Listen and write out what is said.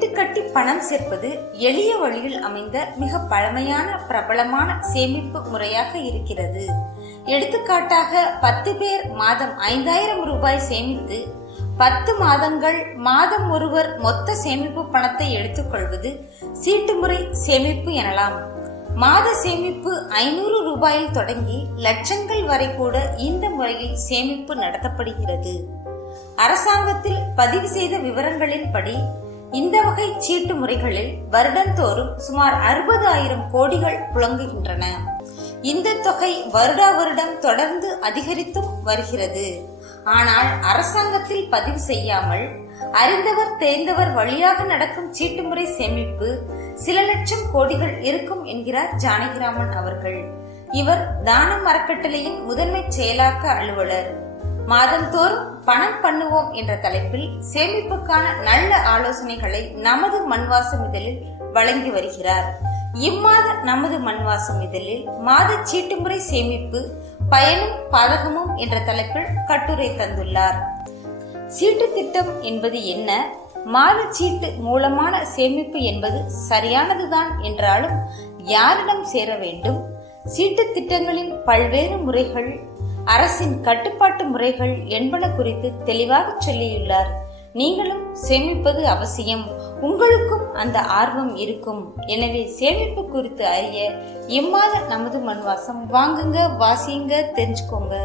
சீட்டு கட்டி பணம் சேர்ப்பது எளிய வழியில் அமைந்த மிக பழமையான பிரபலமான சேமிப்பு முறையாக இருக்கிறது. எடுத்துக்காட்டாக 10 பேர் மாதம் 5000 ரூபாய் சேமித்து 10 மாதங்கள் மாதம் ஒருவர் மொத்த சேமிப்பு பணத்தை எடுத்துக்கொள்வது சீட்டு முறை சேமிப்பு எனலாம். மாத சேமிப்பு 500 ரூபாயில் தொடங்கி லட்சங்கள் வரை கூட இந்த முறையில் சேமிப்பு நடத்தப்படுகிறது. அரசாங்கத்தில் பதிவு செய்த விவரங்களின்படி இந்த வகை சீட்டு முறைகளில் வருடந்தோறும் சுமார் 60,000 கோடிகள் புழங்குகின்றன. இந்த தொகை வருடா வருடம் தொடர்ந்து அதிகரித்தும் வருகிறது. ஆனால் அரசாங்கத்தில் பதிவு செய்யாமல் அறிந்தவர் தெரிந்தவர் வழியாக நடக்கும் சீட்டு முறை சேமிப்பு சில லட்சம் கோடிகள் இருக்கும் என்கிறார் ஜானகிராமன் அவர்கள். இவர் தானம் அறக்கட்டளையின் முதன்மை செயலாக்க அலுவலர். மாதந்தோறும் பணம் பண்ணுவோம் என்ற தலைப்பில் சேமிப்புக்கான நல்ல ஆலோசனைகளை நமது மண்வாசம் இதழில் வழங்கி வருகிறார். இம்மாத நமது மண்வாசம் இதழில் மாத சீட்டு முறை சேமிப்பு பயனும் பாதகமும் என்ற தலைப்பில் கட்டுரை தந்துள்ளார். சீட்டு திட்டம் என்பது என்ன? மாத சீட்டு மூலமான சேமிப்பு என்பது சரியானதுதான் என்றாலும் யாரிடம் சேர வேண்டும்? சீட்டு திட்டங்களின் பல்வேறு முறைகள், அரசின் கட்டுப்பாட்டு முறைகள் என்பன குறித்து தெளிவாக சொல்லியுள்ளார். நீங்களும் சேமிப்பது அவசியம். உங்களுக்கும் அந்த ஆர்வம் இருக்கும். எனவே சேமிப்பு குறித்து அறிய இம்மாத நமது மண்வாசம் வாங்குங்க, வாசியுங்க, தெரிஞ்சுக்கோங்க.